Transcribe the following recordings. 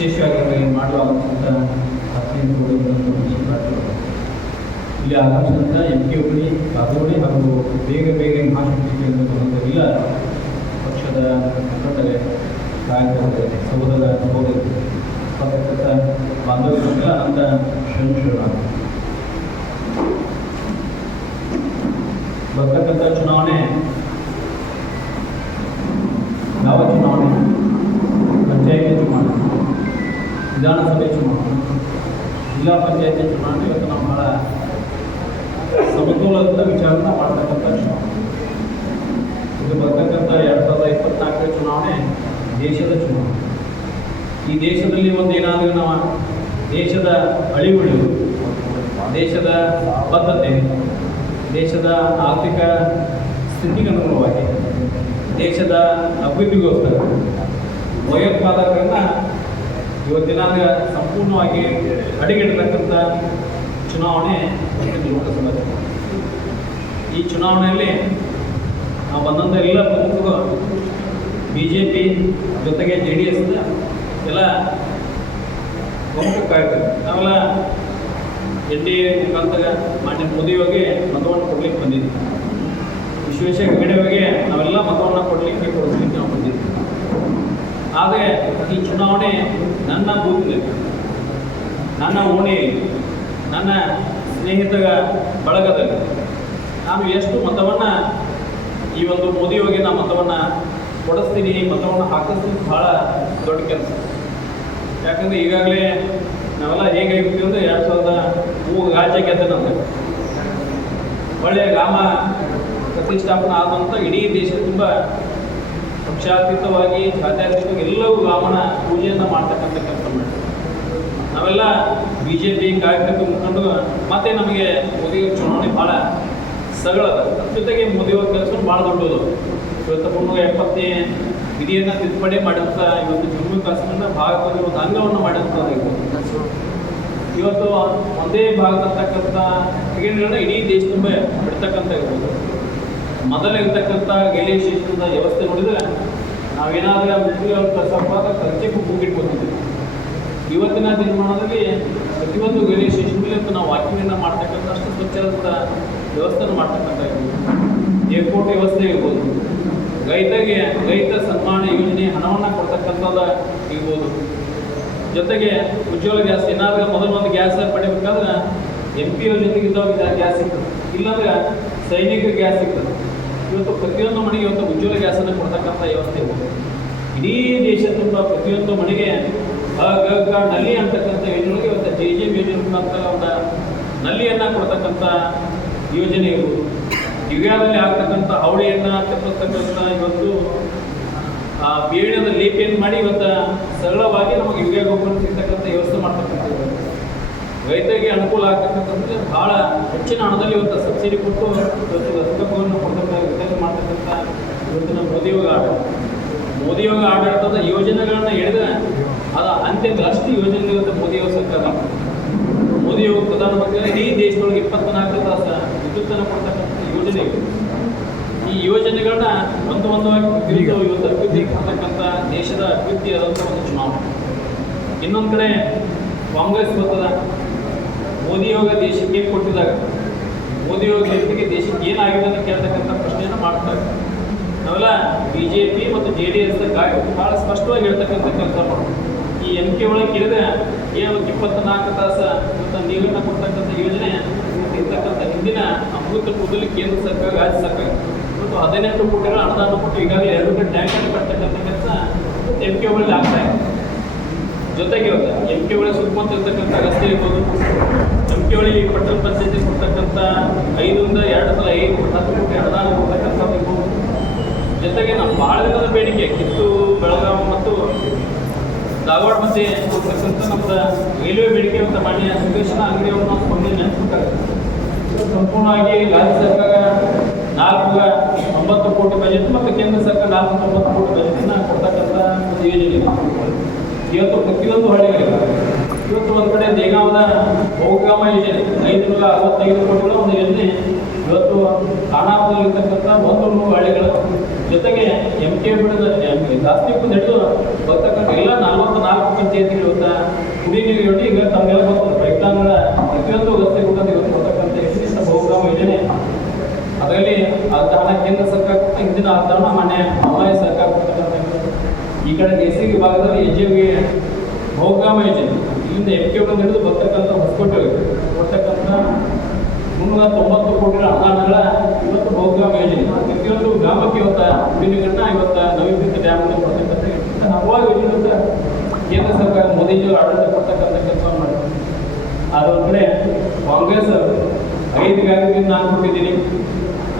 ವಿಶೇಷವಾಗಿ ಮಾಡಲಾಗುವಂಥ ಹದಿನೈದು ಇಲ್ಲಿ ಆಗಮಿಸಿದಂಥ ಎಂ ಕೆ ಹುಬ್ಳಿ ಕಾಗೋಡಿ ಹಾಗೂ ಬೇಗ ಬೇಗ ಮಹಾಶಕ್ತಿಯನ್ನು ಬರುವುದರಿಲ್ಲ ಪಕ್ಷದ ಮುಖಂಡರೇ ನಾಯಕರೇ ಸಹೋದರ ಸಹೋದರಿ ಪತ್ರಕರ್ತ ಬಾಂಧವ್ಯರಿಗೆಲ್ಲ ಅಂತ ಶ್ರಮಿಸೋಣ ಬರ್ತಕ್ಕಂಥ ಚುನಾವಣೆ, ಯಾವ ಚುನಾವಣೆ ಪಂಚಾಯತಿ ಚುನಾವಣೆ? ವಿಧಾನಸಭೆ ಚುನಾವಣೆ, ಜಿಲ್ಲಾ ಪಂಚಾಯತಿ ಚುನಾವಣೆ, ಇವತ್ತು ನಾವು ಬಹಳ ಸಮತೋಲನದ ವಿಚಾರನ ಮಾಡ್ತಕ್ಕಂಥ ಚುನಾವಣೆ. ಇದು ಬರ್ತಕ್ಕಂಥ ಎರಡು ಸಾವಿರದ ಇಪ್ಪತ್ನಾಲ್ಕರ ಚುನಾವಣೆ, ದೇಶದ ಚುನಾವಣೆ. ಈ ದೇಶದಲ್ಲಿ ಒಂದು ಏನಾದರೂ ನಾವು ದೇಶದ ಅಳಿವುಳಿವು ದೇಶದ ಬದ್ಧತೆ ದೇಶದ ಆರ್ಥಿಕ ಸ್ಥಿತಿಗೆ ಅನುಗುಣವಾಗಿ, ದೇಶದ ಅಭಿವೃದ್ಧಿಗೋಸ್ಕರ ಭಯೋತ್ಪಾದಕರನ್ನ ಇವತ್ತಿನ ಸಂಪೂರ್ಣವಾಗಿ ಅಡಿಗಿಡತಕ್ಕಂಥ ಚುನಾವಣೆ ಲೋಕಸಭಾ ಈ ಚುನಾವಣೆಯಲ್ಲಿ ನಾವು ಬಂದಂಥ ಎಲ್ಲ ಪ್ರಮುಖರು ಬಿ ಜೆ ಪಿ ಜೊತೆಗೆ ಜೆ ಡಿ ಎಸ್ ಎಲ್ಲ ಪ್ರಮುಖ ಕಾರ್ಯಕರ್ತರು. ನಾವೆಲ್ಲ ಎನ್ ಡಿ ಎ ಮುಖಾಂತರ ಮಾನ್ಯ ಮೋದಿಯವರಿಗೆ ಮತವನ್ನು ಕೊಡ್ಲಿಕ್ಕೆ ಬಂದಿದ್ದೀವಿ ವಿಶ್ವೇಶ್ವರ ಹೆಗಡೆಯವರಿಗೆ ನಾವೆಲ್ಲ ಮತವನ್ನು ಕೊಡಲಿಕ್ಕೆ ಕೊಡಿಸ್ಲಿಕ್ಕೆ ನಾವು ಬಂದಿದ್ವಿ. ಆದರೆ ಈ ಚುನಾವಣೆ ನನ್ನ ಭೂಮಿ ನನ್ನ ಓಣಿ ನನ್ನ ಸ್ನೇಹಿತರ ಬಳಗದಲ್ಲಿ ನಾನು ಎಷ್ಟು ಮತವನ್ನು ಈ ಒಂದು ಮೋದಿಯವರಿಗೆ ನಾನು ಮತವನ್ನು ಕೊಡಿಸ್ತೀನಿ ಮತವನ್ನು ಹಾಕಿಸ್ತೀನಿ ಭಾಳ ದೊಡ್ಡ ಕೆಲಸ. ಯಾಕಂದರೆ ಈಗಾಗಲೇ ನಾವೆಲ್ಲ ಹೇಗಾಗಿರ್ತೀವಿ ಅಂದರೆ ಎರಡು ಸಾವಿರದ ಮೂರು ರಾಜ್ಯ ನಮಗೆ ಒಳ್ಳೆಯ ಗ್ರಾಮ ಪ್ರತಿಷ್ಠಾಪನೆ ಆದಂಥ ಇಡೀ ದೇಶ ತುಂಬ ಪಕ್ಷಾತೀತವಾಗಿ ಜಾತ್ಯಾತೀತವಾಗಿ ಎಲ್ಲವೂ ರಾಮನ ಪೂಜೆಯನ್ನು ಮಾಡ್ತಕ್ಕಂಥ ಕೆಲಸ ಮಾಡಿ ನಾವೆಲ್ಲ ಬಿ ಜೆ ಪಿ ಕಾರ್ಯಕರ್ತ ಮುಖಂಡ ಮತ್ತೆ ನಮಗೆ ಮೋದಿ ಚುನಾವಣೆ ಭಾಳ ಸಗಳದ ಜೊತೆಗೆ ಮೋದಿಯವ್ರ ಕೆಲಸ ಭಾಳ ದೊಡ್ಡದು. ಇವತ್ತು ಮುನ್ನೂರ ಎಪ್ಪತ್ತೇ ವಿಧಿಯನ್ನು ತಿದ್ದುಪಡಿ ಮಾಡಿದಂಥ ಇವತ್ತು ಜಮ್ಮು ಕಾಶ್ಮೀರ ಭಾಗದಲ್ಲಿ ಒಂದು ಅಂಗವನ್ನು ಮಾಡಿದಂಥದ್ದು ಇವತ್ತು ಒಂದೇ ಕ್ರೀಡೆಗಳನ್ನ ಇಡೀ ದೇಶ ತುಂಬ ಬಿಡ್ತಕ್ಕಂಥ ಇರ್ಬೋದು ಮೊದಲು ಇರ್ತಕ್ಕಂಥ ಶಿಕ್ಷಣದ ವ್ಯವಸ್ಥೆ ನೋಡಿದ್ರೆ ನಾವೇನಾದರೂ ಸ್ವಲ್ಪ ಖರ್ಚಿಗೆ ಹೋಗಿಟ್ಕೊತಿದ್ವಿ ಇವತ್ತಿನ ದಿನಮಾನದಲ್ಲಿ ಪ್ರತಿಯೊಂದು ಸ್ಟೇಷನ್ ಅಂತ ನಾವು ವಾಕಿಂಗನ್ನು ಮಾಡ್ತಕ್ಕಂಥ ಅಷ್ಟು ಅಂತ ವ್ಯವಸ್ಥೆಯನ್ನು ಮಾಡ್ತಕ್ಕಂಥ ಏರ್ಪೋರ್ಟ್ ವ್ಯವಸ್ಥೆ ಇರ್ಬೋದು, ರೈತರಿಗೆ ರೈತ ಸನ್ಮಾನ ಯೋಜನೆ ಹಣವನ್ನು ಕೊಡ್ತಕ್ಕಂಥದ್ದು ಇರ್ಬೋದು. ಜೊತೆಗೆ ಉಜ್ವಲ ಗ್ಯಾಸ್, ಏನಾದರೂ ಮೊದಲು ಒಂದು ಗ್ಯಾಸ್ ಪಡಿಬೇಕಾದ್ರೆ ಎಂ ಪಿ ಯೋಜನೆಗಿಂತ ಗ್ಯಾಸ್ ಸಿಗ್ತದೆ ಇಲ್ಲಾಂದ್ರೆ ಸೈನಿಕ ಗ್ಯಾಸ್ ಸಿಗ್ತದೆ ಇವತ್ತು ಪ್ರತಿಯೊಂದು ಮನೆಗೆ ಇವತ್ತು ಉಜ್ವಲ ಗ್ಯಾಸನ್ನು ಕೊಡ್ತಕ್ಕಂಥ ವ್ಯವಸ್ಥೆ ಇಡೀ ದೇಶ ತುಂಬ ಪ್ರತಿಯೊಂದು ಮನೆಗೆ ನಲ್ಲಿ ಅಂತಕ್ಕಂಥ ಯೋಜನೆಗೆ ಇವತ್ತು ಜೆ ಜೆ ಯೋಜನೆ ಒಂದು ನಲ್ಲಿಯನ್ನು ಕೊಡ್ತಕ್ಕಂಥ ಯೋಜನೆ ಇರ್ಬೋದು. ಯುಗಾದಲ್ಲಿ ಆಗ್ತಕ್ಕಂಥ ಅವಳಿಯನ್ನು ತಪ್ಪಿಸ್ತಕ್ಕಂಥ ಇವತ್ತು, ಆ ಬೇಡದ ಲೇಪಿಯನ್ನು ಮಾಡಿ ಇವತ್ತು ಸರಳವಾಗಿ ನಮಗೆ ಯುಗ ಗೊಬ್ಬರ ಸಿಗ್ತಕ್ಕಂಥ ರೈತರಿಗೆ ಅನುಕೂಲ ಆಗ್ತಕ್ಕಂಥದ್ದು ಭಾಳ ಹೆಚ್ಚಿನ ಹಣದಲ್ಲಿ ಇವತ್ತು ಸಬ್ಸಿಡಿ ಕೊಟ್ಟು ಇವತ್ತು ರಸಗೊಬ್ಬರವನ್ನು ಕೊಡ್ತಕ್ಕಂಥ ವಿತರಣೆ ಮಾಡ್ತಕ್ಕಂಥ ಇವತ್ತಿನ ಮೋದಿಯೋಗ ಆಡಳಿತ. ಮೋದಿಯೋಗ ಆಡಳಿತದ ಯೋಜನೆಗಳನ್ನು ಹೇಳಿದ್ರೆ ಅದು ಅಂತ್ಯದ ಅಷ್ಟು ಯೋಜನೆ ಇವತ್ತು ಮೋದಿಯೋಗ ಸರ್ಕಾರ. ಮೋದಿಯೋಗ ಪ್ರಧಾನಮಂತ್ರಿ ಇಡೀ ದೇಶದೊಳಗೆ ಇಪ್ಪತ್ನಾಲ್ಕು ತಾಸು ವಿದ್ಯುತ್ತನ್ನು ಕೊಡ್ತಕ್ಕಂಥ ಯೋಜನೆ ಇದೆ. ಈ ಯೋಜನೆಗಳನ್ನ ಒಂದು ಒಂದವಾಗಿ ತಿಳಿದು ಇವತ್ತು ಅಭಿವೃದ್ಧಿ ಕಾಣ್ತಕ್ಕಂಥ ದೇಶದ ಅಭಿವೃದ್ಧಿ ಆದಂಥ ಒಂದು ಚುನಾವಣೆ. ಇನ್ನೊಂದು ಕಡೆ ಕಾಂಗ್ರೆಸ್ ಬರ್ತದ ಮೋದಿ ಯೋಗ ದೇಶಕ್ಕೆ ಕೊಟ್ಟಿದಾಗ ಮೋದಿ ಯೋಗ ಜೊತೆಗೆ ದೇಶಕ್ಕೆ ಏನಾಗಿದೆ ಅಂತ ಕೇಳ್ತಕ್ಕಂಥ ಪ್ರಶ್ನೆಯನ್ನು ಮಾಡ್ತಾರೆ ನಾವೆಲ್ಲ ಬಿ ಜೆ ಪಿ ಮತ್ತು ಜೆ ಡಿ ಎಸ್ ಭಾಳ ಸ್ಪಷ್ಟವಾಗಿ ಹೇಳ್ತಕ್ಕಂಥ ಕೆಲಸ ಮಾಡೋದು. ಈ ಎಂ ಕೆ ಒಳಗೆ ಕೇಳಿದ್ರೆ ಏನು ಇಪ್ಪತ್ನಾಲ್ಕು ತಾಸು ಮತ್ತು ನೀರನ್ನು ಕೊಡ್ತಕ್ಕಂಥ ಯೋಜನೆ ಇರ್ತಕ್ಕಂಥ ಹಿಂದಿನ ಅಮೃತ ಕೂದಲು ಕೇಂದ್ರ ಸರ್ಕಾರ, ರಾಜ್ಯ ಸರ್ಕಾರ ಮತ್ತು ಹದಿನೆಂಟು ಕೋಟಿಗಳ ಅನುದಾನ ಕೊಟ್ಟು ಈಗಾಗಲೇ ಎರಡು ಟ್ಯಾಂಕನ್ನು ಕಟ್ತಕ್ಕಂಥ ಕೆಲಸ ಎಂ ಕೆ ಒಳಗೆ ಆಗ್ತಾ ಇದೆ. ಜೊತೆಗೆ ಎಂ ಕೆ ಒಳಗೆ ಸುತ್ತಮುತ್ತ ಇರ್ತಕ್ಕಂಥ ರಸ್ತೆ ಇರ್ಬೋದು ಎಂ ಕೆ ಒಳಗೆ ಪಟ್ಟಣ ಪಂಚಾಯತಿ ಕೊಡ್ತಕ್ಕಂಥ ಐದರಿಂದ ಎರಡು ಸಲ ಐದು, ಹತ್ತು ಕೋಟಿ ಅನುದಾನ ಕೊಡ್ತಕ್ಕಂಥ ಜೊತೆಗೆ ನಮ್ಮ ಭಾಳ ದಿನದ ಬೇಡಿಕೆ ಕಿತ್ತು ಬೆಳಗಾವಿ ಮತ್ತು ಧಾರವಾಡ ಮಧ್ಯೆ ಕೊಡ್ತಕ್ಕಂಥ ನಮ್ಮದು ರೈಲ್ವೆ ಬೇಡಿಕೆ ಮತ್ತು ಮಾನ್ಯ ಸುರೇಶನ ನಾವು ಕೊಂಡಿ ನೆನಪಿಸ್ತಾರೆ ಸಂಪೂರ್ಣವಾಗಿ ರಾಜ್ಯ ಸರ್ಕಾರ ನಾಲ್ಕು, ಒಂಬತ್ತು ಕೋಟಿ ಬಜೆಟ್ ಮತ್ತು ಕೇಂದ್ರ ಸರ್ಕಾರ ನಾಲ್ಕು, ಒಂಬತ್ತು ಕೋಟಿ ಬಜೆಟ್ನ ಕೊಡ್ತಕ್ಕಂಥ ಯೋಜನೆ. ಇವತ್ತು ಪ್ರತಿಯೊಂದು ಹಳ್ಳಿಗಳಿಲ್ಲ ಇವತ್ತು ಒಂದು ಕಡೆ ದೇಗಾಮದ ಬಹುಗ್ರಾಮ ಯೋಜನೆ, ಐದುನೂರ ಅರವತ್ತೈದು ಕೋಟಿಗಳ ಒಂದು ಯೋಜನೆ. ಇವತ್ತು ಖಾನಾಪುರದಲ್ಲಿರ್ತಕ್ಕಂಥ ಒಂದು ನೂರು ಹಳ್ಳಿಗಳು ಜೊತೆಗೆ ಎಂ ಕೆ ಬಿಡದ ದಾಸ್ತಿಪ್ಪು ನಡೆದು ಬರ್ತಕ್ಕಂಥ ಎಲ್ಲ ನಲವತ್ತು ನಾಲ್ಕು ಪಂಚಾಯತಿಗಳು ಇವತ್ತು ಕುಡಿ ನೀರು ಯೋಜನೆ ಈಗ ತಮಗೆಲ್ಲ ಗೊತ್ತು. ಪ್ರಯತ್ನಗಳ ಪ್ರತಿಯೊಂದು ವ್ಯವಸ್ಥೆ ಕೂಡ ಇವತ್ತು ಬರ್ತಕ್ಕಂಥ ಎಸ್ ಬಹುಗ್ರಾಮ ಯೋಜನೆ. ಅದರಲ್ಲಿ ಆ ಹಣ ಕೇಂದ್ರ ಸರ್ಕಾರ ಅರ್ಧ ಹಣ ಮಾನ್ಯ ಈ ಕಡೆ ಭಾಗದಲ್ಲಿ ವಿಭಾಗದಲ್ಲಿ ಎಜೆ ಬಹುಗ್ರಾಮ ಯೋಜನೆ ಇಲ್ಲಿಂದ ಎಂ ಕೆ ಬಂದು ಹಿಡಿದು ಬರ್ತಕ್ಕಂಥ ಹೊಸಕೋಟೆ ಬರ್ತಕ್ಕಂಥ ಮುನ್ನೂರ ತೊಂಬತ್ತು ಕೋಟಿ ಅನುದಾನಗಳ ಇವತ್ತು ಬಹುಗ್ರಾಮ ಯೋಜನೆ ಪ್ರತಿಯೊಂದು ಗ್ರಾಮಕ್ಕೆ ಇವತ್ತು ಕುಡಿನೀರನ್ನ ಇವತ್ತು ನವೀಕೃತ ಡ್ಯಾಮ್ ಕೊಡ್ತಕ್ಕಂಥ ಇಂಥ ಹಲವಾರು ಯೋಜನೆ ಕೇಂದ್ರ ಸರ್ಕಾರ ಮೋದಿಜಿಯವರು ಆಡಳಿತ ಕೊಡ್ತಕ್ಕಂಥ ಕೆಲಸ ಮಾಡ್ತಾರೆ ಅದೊಂದು ಕಡೆ ಕಾಂಗ್ರೆಸ್ ಐದು ಗ್ಯಾರಂಟಿ ನಾನು ಕೊಟ್ಟಿದ್ದೀನಿ.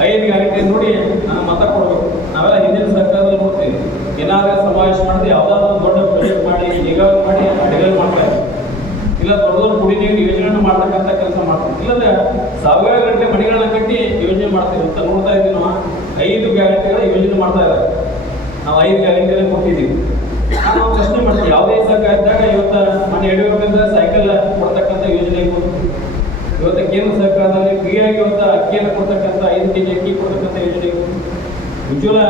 ಐದು ಗ್ಯಾರಂಟಿ ನೋಡಿ ನಾನು ಮತ ಕೊಡಬೇಕು. ನಾವೆಲ್ಲ ಹಿಂದಿನ ಸರ್ಕಾರದಲ್ಲಿ ನೋಡ್ತೀವಿ ಏನಾದರೂ ಸಮಾವೇಶ ಮಾಡಿದ್ರೆ ಯಾವ್ದಾದ್ರು ದೊಡ್ಡ ಪ್ರೊಜೆಕ್ಟ್ ಮಾಡಿ ನಿಗಾ ಮಾಡಿ ಅಡಿಗೆ ಮಾಡ್ತಾ ಇದ್ದೀವಿ ಇಲ್ಲ ದೊಡ್ಡ ದೊಡ್ಡ ಕುಡಿ ನೀರು ಯೋಜನೆ ಮಾಡ್ತಕ್ಕಂಥ ಕೆಲಸ ಮಾಡ್ತೀವಿ ಇಲ್ಲದೆ ಸಾವಿರ ಗಂಟೆ ಮನೆಗಳನ್ನ ಕಟ್ಟಿ ಯೋಜನೆ ಮಾಡ್ತೀವಿ ಅಂತ ನೋಡ್ತಾ ಇದ್ದೀವಿ ನಾವು ಐದು ಗ್ಯಾರಂಟಿಗಳ ಯೋಜನೆ ಮಾಡ್ತಾ ಇದ್ದಾರೆ. ನಾವು ಐದು ಗ್ಯಾರಂಟಿನ ಕೊಟ್ಟಿದ್ದೀವಿ. ನಾವು ಪ್ರಶ್ನೆ ಮಾಡ್ತೀವಿ. ಯಾವುದೇ ಸರ್ಕಾರ ಇದ್ದಾಗ ಇವತ್ತು ಮನೆ ಯಡಿಯೂರಪ್ಪನಿಂದ ಸೈಕಲ್ ಕೊಡ್ತಕ್ಕಂಥ ಯೋಜನೆ ಇವತ್ತು ಕೇಂದ್ರ ಸರ್ಕಾರದಲ್ಲಿ ಫ್ರೀಯಾಗಿ ಇವತ್ತು ಅಕ್ಕಿಯನ್ನು ಕೊಡ್ತಕ್ಕಂಥ ಐದು ಕೆ ಜಿ ಅಕ್ಕಿ ಕೊಡ್ತಕ್ಕಂಥ ಯೋಜನೆ ಉಜ್ವಲ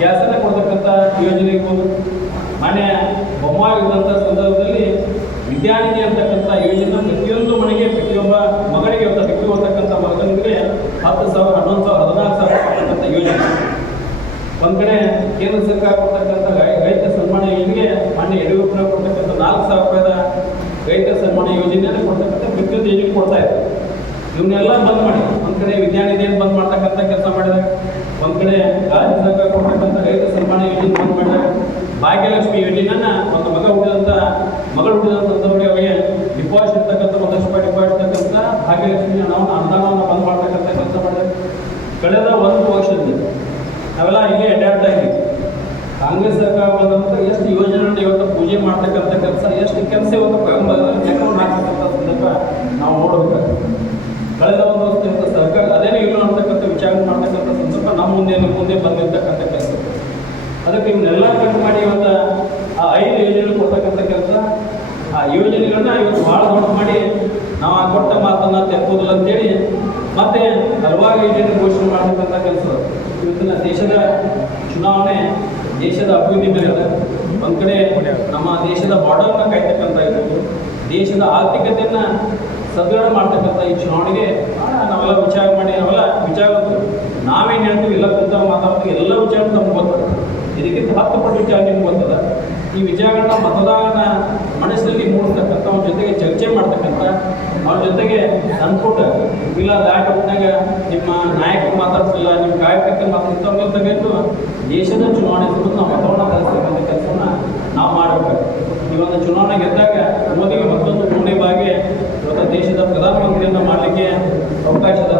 ಗ್ಯಾಸನ್ನು ಕೊಡ್ತಕ್ಕಂಥ ಯೋಜನೆ ಇರ್ಬೋದು ಮನೆ ಬೊಮ್ಮಾಗಿದ್ದಂಥ ಸಂದರ್ಭದಲ್ಲಿ ವಿದ್ಯಾನಿಧಿ ಅಂತಕ್ಕಂಥ ಯೋಜನೆ ಪ್ರತಿಯೊಂದು ಮನೆಗೆ, ಪ್ರತಿಯೊಬ್ಬ ಮಗಳಿಗೆ ಅಂತ ಸಿಕ್ಕಿ ಹೋಗ್ತಕ್ಕಂಥ ಮಗನಿಗೆ ಹತ್ತು ಸಾವಿರ, ಹನ್ನೊಂದು ಸಾವಿರ, ಹದಿನಾಲ್ಕು ಸಾವಿರ ಕೊಡ್ತಕ್ಕಂಥ ಯೋಜನೆ. ಒಂದು ಕಡೆ ಕೇಂದ್ರ ಸರ್ಕಾರ ಕೊಡ್ತಕ್ಕಂಥ ರೈತ ಸನ್ಮಾನ ಯೋಜನೆಗೆ ಮಾನ್ಯ ಯಡಿಯೂರಪ್ಪನ ಕೊಡ್ತಕ್ಕಂಥ ನಾಲ್ಕು ಸಾವಿರ ರೂಪಾಯಿದ ರೈತ ಸನ್ಮಾನ ಯೋಜನೆಯನ್ನು ಕೊಡ್ತಕ್ಕಂಥ ಪ್ರತಿಯೊಂದು ಯೋಜನೆ ಕೊಡ್ತಾ ಇದ್ದಾರೆ ಇವನ್ನೆಲ್ಲ ಬಂದ್ ಮಾಡಿ. ಒಂದು ಕಡೆ ವಿದ್ಯಾನಿಧಿಯನ್ನು ಬಂದ್ ಮಾಡ್ತಕ್ಕಂಥ ಕೆಲಸ ಮಾಡಿದಾಗ ಒಂದ್ ಕಡೆ ರಾಜ್ಯ ಸರ್ಕಾರ ಕೊಡ್ತಕ್ಕಂಥ ರೈತ ಸನ್ಮಾನ ಯೋಜನೆ ಬಂದ್ ಮಾಡಿದಾಗ ಭಾಗ್ಯಲಕ್ಷ್ಮಿ ಯೋಜನೆಯನ್ನ ಒಂದು ಮಗ ಹುಟ್ಟಿದಂತ, ಮಗಳು ಹುಟ್ಟಿದಂತ ಸಂದರ್ಭದಲ್ಲಿ ಅವರಿಗೆ ಡಿಪಾಸಿಟ್ ಇರ್ತಕ್ಕಂಥ, ಒಂದಷ್ಟು ರೂಪಾಯಿ ಡಿಪಾಸಿಟ್ ಇರ್ತಕ್ಕಂಥ ಭಾಗ್ಯಲಕ್ಷ್ಮಿ ನಾವು ಅನುದಾನವನ್ನು ಬಂದ್ ಮಾಡ್ತಕ್ಕಂಥ ಕೆಲಸ ಮಾಡಿದೆ ಕಳೆದ ಒಂದು ವರ್ಷದಿಂದ ನಾವೆಲ್ಲ ಇಲ್ಲೇ ಅಡ್ಡಾಡ್ತಾ ಇದ್ದೀವಿ ಕಾಂಗ್ರೆಸ್ ಸರ್ಕಾರ ಬಂದಂತ ಎಷ್ಟು ಯೋಜನೆಗಳನ್ನ ಇವತ್ತು ಪೂಜೆ ಮಾಡ್ತಕ್ಕಂಥ ಕೆಲಸ, ಎಷ್ಟು ಕೆಲಸ ಇವತ್ತು ಸಂದರ್ಭ ನಾವು ನೋಡಬೇಕಾಗ್ತದೆ. ಕಳೆದ ಒಂದು ವರ್ಷದಿಂದ ಸರ್ಕಾರ ಅದೇನೇ ಇಲ್ಲ ಅಂತಕ್ಕಂಥ ವಿಚಾರ ಮಾಡ್ತಕ್ಕಂಥ ಸಂದರ್ಭ ನಮ್ಮ ಮುಂದೆ ಮುಂದೆ ಬಂದಿರ್ತಕ್ಕಂಥ ಕೆಲಸ. ಅದಕ್ಕೆ ಇವನ್ನೆಲ್ಲ ಕಟ್ ಮಾಡಿ ಇವತ್ತು ಆ ಐದು ಯೋಜನೆಗಳು ಕೊಡ್ತಕ್ಕಂಥ ಕೆಲಸ, ಆ ಯೋಜನೆಗಳನ್ನ ಇವತ್ತು ಭಾಳ ದೊಡ್ಡ ಮಾಡಿ ನಾವು ಆ ಕೊಟ್ಟ ಮಾತನ್ನ ತೆಪ್ಪೋದಿಲ್ಲ ಅಂತೇಳಿ ಮತ್ತೆ ಹಲವಾರು ಯೋಜನೆ ಘೋಷಣೆ ಮಾಡ್ತಕ್ಕಂಥ ಕೆಲಸ. ಇವತ್ತಿನ ದೇಶದ ಚುನಾವಣೆ, ದೇಶದ ಅಭಿವೃದ್ಧಿ ಮೇಲೆ ಅದ ಒಂದ್ ಕಡೆ ನಮ್ಮ ದೇಶದ ಬಾರ್ಡರ್ನ ಕಾಯ್ತಕ್ಕಂಥ ಇರ್ಬೋದು ದೇಶದ ಆರ್ಥಿಕತೆಯನ್ನ ಸದೃಢ ಮಾಡ್ತಕ್ಕಂಥ ಈ ಚುನಾವಣೆಗೆ ನಾವೆಲ್ಲ ವಿಚಾರ ಮಾಡಿ ಅವೆಲ್ಲ ವಿಚಾರ ನಾವೇನು ಹೇಳ್ತೀವಿ, ಎಲ್ಲ ಕುಂತ ಮಾತಾಡ್ತೀವಿ, ಎಲ್ಲ ವಿಚಾರ ನಮ್ಗೆ ಗೊತ್ತದ ಇದಕ್ಕೆ ಹತ್ತು ಪಟ್ಟು ವಿಚಾರ ನಿಮ್ಗೆ ಗೊತ್ತದ? ಈ ವಿಚಾರಗಳನ್ನ ಮತದಾರನ ಮನಸ್ಸಲ್ಲಿ ಮೂಡಿಸ್ತಕ್ಕಂಥ ಅವ್ರ ಜೊತೆಗೆ ಚರ್ಚೆ ಮಾಡ್ತಕ್ಕಂಥ ಅವ್ರ ಜೊತೆಗೆ ಅನ್ಪುಟ ಇಲ್ಲ ದಾಟಿ ನಿಮ್ಮ ನಾಯಕರು ಮಾತಾಡ್ತಿಲ್ಲ ನಿಮ್ಮ ಕಾರ್ಯಕರ್ತರು ಮಾತಾಡ್ತವ್ರನ್ನ ತಗೊಂಡು ದೇಶದ ಚುನಾವಣೆ ನಾವು ಮತವನ್ನು ಕಲಿಸ್ತಕ್ಕಂಥ ಕೆಲಸವನ್ನ ನಾವು ಮಾಡಬೇಕು ಈ ಒಂದು ಚುನಾವಣೆ ಗೆದ್ದಾಗ ಮೋದಿಗೆ ಮತ್ತೊಂದು ಮೂರನೇ ಬಾಗಿ ಇವತ್ತು ದೇಶದ ಪ್ರಧಾನಮಂತ್ರಿಯನ್ನ ಮಾಡಲಿಕ್ಕೆ ಅವಕಾಶ ಅದ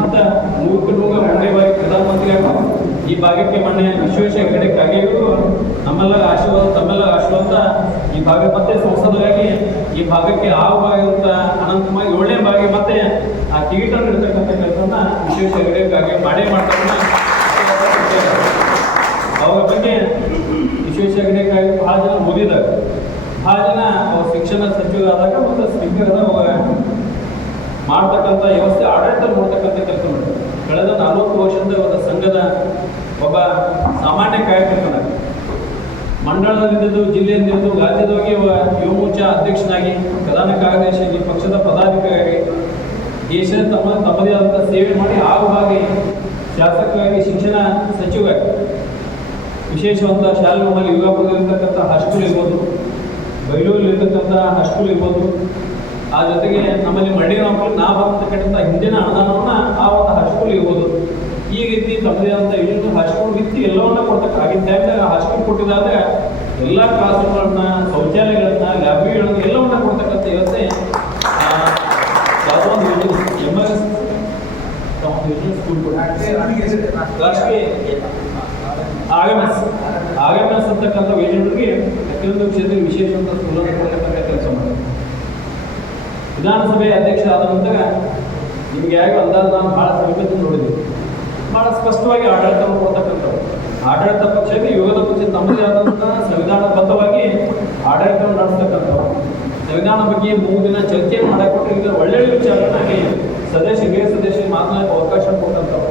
ಮತ್ತು ಮೂರು ನೂರ ಮೂರನೇ ಬಾರಿ ಪ್ರಧಾನಮಂತ್ರಿ ಆಗ್ತಾರೆ ಈ ಭಾಗಕ್ಕೆ ಮೊನ್ನೆ ವಿಶ್ವೇಶ ಹೆಗಡೆ ನಮ್ಮೆಲ್ಲರ ಆಶೀರ್ವಾದ ತಮ್ಮೆಲ್ಲರ ಆಶೀರ್ವಾದ ಈ ಭಾಗ ಮತ್ತೆ ಸಂಸದರಾಗಿ ಈ ಭಾಗಕ್ಕೆ ಆ ಭಾಗ ಅಂತ ಅನಂತಕುಮಾರ್ ಏಳನೇ ಭಾಗ ಮತ್ತೆ ಆ ಟಿಕೆಟ್ ಅನ್ನು ಇಡ್ತಕ್ಕಂಥ ಕೆಲಸವನ್ನ ವಿಶ್ವೇಶ ಹೆಗಡೆ ಕಾಗೇರಿ ಮಾಡೇ ಮಾಡ್ತಾರೆ ಅವರ ಬಗ್ಗೆ ವಿಶ್ವೇಶ ಹೆಗಡೆ ಬಹಳ ಜನ ಓದಿದಾಗ ಬಹಳ ಜನ ಅವ್ರ ಶಿಕ್ಷಣ ಸಚಿವರಾದಾಗ ಮತ್ತು ಸ್ಪೀಕರ್ ಅವರ ಮಾಡ್ತಕ್ಕಂಥ ವ್ಯವಸ್ಥೆ ಆಡಳಿತ ಮಾಡ್ತಕ್ಕಂಥ ಕೆಲಸ ಮಾಡ್ತಾರೆ. ಕಳೆದ ನಲವತ್ತು ವರ್ಷದ ಒಂದು ಸಂಘದ ಒಬ್ಬ ಸಾಮಾನ್ಯ ಕಾರ್ಯಕರ್ತನಾಗಿ ಮಂಡಳದಲ್ಲಿದ್ದು ಜಿಲ್ಲೆಯಲ್ಲಿದ್ದು ಒಬ್ಬ ಯುವ ಮೋರ್ಚಾ ಅಧ್ಯಕ್ಷನಾಗಿ ಪ್ರಧಾನ ಕಾರ್ಯದರ್ಶಿಯಾಗಿ ಪಕ್ಷದ ಪದಾಧಿಕಾರಿಯಾಗಿ ದೇಶದ ತಮ್ಮ ತಮ್ಮದೇ ಆದಂಥ ಸೇವೆ ಮಾಡಿ ಆಗುವಾಗಿ ಶಾಸಕರಾಗಿ ಶಿಕ್ಷಣ ಸಚಿವರಾಗಿ. ವಿಶೇಷವಾದ ಶಾಲೆಗಳಲ್ಲಿ ಯುಗಾಪುರದಲ್ಲಿರ್ತಕ್ಕಂಥ ಹೈಸ್ಕೂಲ್ ಇರ್ಬೋದು ಬೈಲೂರಲ್ಲಿರ್ತಕ್ಕಂಥ ಹೈಸ್ಕೂಲ್ ಇರ್ಬೋದು. ಆ ಜೊತೆಗೆ ನಮ್ಮಲ್ಲಿ ಮಂಡ್ಯ ನಾ ಬರ್ತಕ್ಕಂಥ ಹಿಂದಿನ ಅನುದಾನವನ್ನು ಆ ಒಂದು ಹೈಸ್ಕೂಲ್ ಇರ್ಬೋದು. ಈ ರೀತಿ ತಮ್ಮದೇ ಆದಂಥ ಯೋಜನೆ ಹೈಸ್ಕೂಲ್ ವಿತ್ ಎಲ್ಲವನ್ನ ಕೊಡ್ತಕ್ಕ. ಆಗಿನ ಟೈಮ್ದಾಗ ಹೈಸ್ಕೂಲ್ ಕೊಟ್ಟಿದಾಗ ಎಲ್ಲ ಕ್ಲಾಸ್ಗಳನ್ನ ಶೌಚಾಲಯಗಳನ್ನ ಲ್ಯಾಬ್ರಿಗಳನ್ನ ಎಲ್ಲವನ್ನ ಕೊಡ್ತಕ್ಕಂಥ ವ್ಯವಸ್ಥೆ ಕೆಲಸ ವಿಧಾನಸಭೆ ಅಧ್ಯಕ್ಷ ಆದ ನಂತರ ನಿಮ್ಗೆ ಯಾಕೆ ಅಂದಾಜು ನಾನು ಭಾಳ ಸಮೀಪದಿಂದ ನೋಡಿದ್ದೀನಿ. ಭಾಳ ಸ್ಪಷ್ಟವಾಗಿ ಆಡಳಿತವನ್ನು ಕೊಡ್ತಕ್ಕಂಥವ್ರು. ಆಡಳಿತ ಪಕ್ಷಕ್ಕೆ ವಿರೋಧ ಪಕ್ಷ ತಮ್ಮದೇ ಆದಂತಹ ಸಂವಿಧಾನಬದ್ಧವಾಗಿ ಆಡಳಿತವನ್ನು ನಡೆಸ್ತಕ್ಕಂಥವ್ರು. ಸಂವಿಧಾನ ಬಗ್ಗೆ ಮೂರು ದಿನ ಚರ್ಚೆ ಇದು ಒಳ್ಳೊಳ್ಳೆ ವಿಚಾರನಾಗಿ ಸದಸ್ಯ ಬೇರೆ ಸದಸ್ಯ ಮಾತನಾಡಕ್ಕೆ ಅವಕಾಶ ಕೊಟ್ಟಂಥವ್ರು.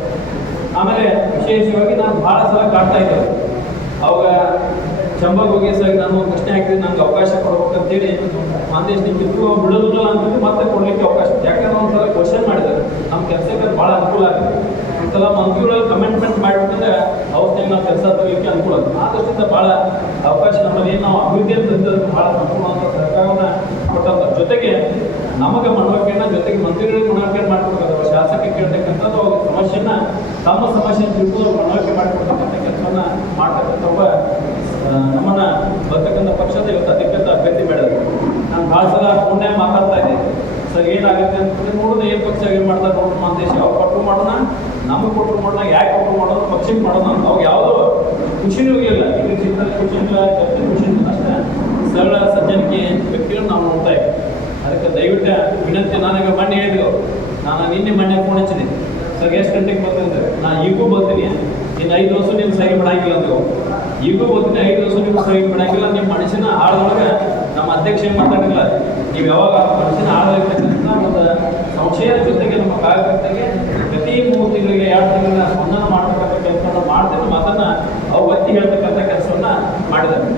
ಆಮೇಲೆ ವಿಶೇಷವಾಗಿ ನಾನು ಭಾಳ ಸಲ ಕಾಡ್ತಾ ಇದ್ದೆ ಅವಾಗ ಚಂಬಲ್ ಹೋಗಿ ಸರ್, ನಾನು ಪ್ರಶ್ನೆ ಹಾಕಿದ್ರೆ ನಂಗೆ ಅವಕಾಶ ಕೊಡ್ಬೇಕಂತೇಳಿ ಮಾದೇಶ್ ನೀವು ಕಿತ್ತು ಬಿಡೋದಿಲ್ಲ ಅಂತಂದ್ರೆ ಮತ್ತೆ ಕೊಡ್ಲಿಕ್ಕೆ ಅವಕಾಶ. ಯಾಕಂದ್ರೆ ಒಂದ್ಸಲ ಕ್ವಶನ್ ಮಾಡಿದ್ದಾರೆ. ನಮ್ಮ ಕೆಲಸಕ್ಕೆ ಭಾಳ ಅನುಕೂಲ ಆಗಿದೆ. ಒಂದ್ಸಲ ಮಂತ್ರಿಗಳಲ್ಲಿ ಕಮೆಂಟ್ಮೆಂಟ್ ಮಾಡಿಬಿಟ್ಟಂದ್ರೆ ಅವತ್ತಿಗೆ ನಾವು ಕೆಲಸ ತಗೋಲಿಕ್ಕೆ ಅನುಕೂಲ ಆಗುತ್ತೆ ಆ ದೃಷ್ಟಿಯಿಂದ ಭಾಳ ಅವಕಾಶ ನಮ್ಮಲ್ಲಿ ಏನು ನಾವು ಅಭಿವೃದ್ಧಿ ತಂದಿದ್ದಕ್ಕೆ ಭಾಳ ಸಂಪೂರ್ಣವಾದ ಸಹಕಾರವನ್ನು ಕೊಟ್ಟಂತ ಜೊತೆಗೆ ನಮಗೆ ಮನವರಿಕೆಯನ್ನು ಜೊತೆಗೆ ಮಂತ್ರಿಗಳಿಗೆ ಮನವರಿಕೆ ಮಾಡಿಕೊಡ್ತಾರೆ ಶಾಸಕ ಕೇಳ್ತಕ್ಕಂಥದ್ದು, ಅವ್ರ ಸಮಸ್ಯೆನ, ತಮ್ಮ ಸಮಸ್ಯೆ ತಿಳ್ಕೊಂಡು ಮನವರಿಕೆ ಮಾಡಿಕೊಡ್ತಕ್ಕಂಥ ಕೆಲಸವನ್ನ ಮಾಡ್ತಕ್ಕಂಥ ಒಬ್ಬ ನಮ್ಮನ್ನ ಬರ್ತಕ್ಕಂಥ ಪಕ್ಷದ ಇವತ್ತು ಅಧಿಕೃತ ಅಭ್ಯರ್ಥಿ ಮಾಡಿದ್ರು ನಾನು ಭಾಳ ಸಲ ಪುಣ್ಯ ಮಾತಾಡ್ತಾ ಇದ್ದೀನಿ. ಸರ್, ಏನಾಗುತ್ತೆ ಅಂತಂದ್ರೆ ನೋಡೋದು ಏನು ಪಕ್ಷ ಏನು ಮಾಡ್ತಾರೆ ನೋಡೋಣ ಅಂತ ಅವ್ರು ಕೊಟ್ಟರು ಮಾಡೋಣ, ನಮಗೆ ಕೊಟ್ಟರು ಮಾಡೋಣ, ಯಾಕೆ ಕೊಟ್ಟರು ಮಾಡೋಣ, ಪಕ್ಷಕ್ಕೆ ಮಾಡೋಣ ಅಂತ. ಅವಾಗ ಯಾವುದೋ ಖುಷಿನೂ ಇಲ್ಲ. ಈಗ ಚಿತ್ರದಲ್ಲಿ ಖುಷಿ ಇಲ್ಲ ಖುಷಿ ಅಷ್ಟೇ. ಸರಳ ಸಜ್ಜನಿಕೆ ವ್ಯಕ್ತಿಗಳನ್ನು ನಾವು ನೋಡ್ತಾ ಇದ್ದೀವಿ. ಅದಕ್ಕೆ ದಯವಿಟ್ಟು ವಿನಂತಿ ನನಗೆ ಮಣ್ಣು ಹೇಳಿದ್ರು. ನಾನು ನಿನ್ನೆ ಮಣ್ಣೆ ಫೋನ್ ಸರ್, ಎಷ್ಟು ಗಂಟೆಗೆ ಬರ್ತೀನಿ ನಾನು ಈಗೂ ಬರ್ತೀನಿ. ಇನ್ನು ಐದು ವರ್ಷ ನಿಮ್ಮ ಸಹಿ ಮಾಡಾಕಿಲ್ಲ ಅಂದ್ರು. ಈಗೂ ಬರ್ತೀನಿ, ಐದು ವರ್ಷ ನಿಮ್ಗೆ ಸಹಿ ಮಾಡಾಕಿಲ್ಲ ನಿಮ್ಮ ಮನಸ್ಸಿನ ಆಳದೊಳಗೆ ನಮ್ಮ ಅಧ್ಯಕ್ಷ ಏನು ಮಾತಾಡಿಲ್ಲ ನೀವು ಯಾವಾಗ ಮನಸ್ಸಿನ ಆಳದಲ್ಲಿರ್ತಕ್ಕಂಥ ಒಂದು ಸಂಶಯದ ಜೊತೆಗೆ ನಮ್ಮ ಕಾರ್ಯಕರ್ತರಿಗೆ ಪ್ರತಿ ಮೂರು ತಿಂಗಳಿಗೆ, ಎರಡು ತಿಂಗಳ ಸ್ಪಂದನ ಮಾಡ್ತಕ್ಕಂಥ ಕೆಲಸವನ್ನು ಮಾಡ್ತೇನೆ. ಮತ್ತನ್ನು ಅವು ಒತ್ತಿ ಹೇಳ್ತಕ್ಕಂಥ ಕೆಲಸವನ್ನು ಮಾಡಿದ್ದಾರೆ.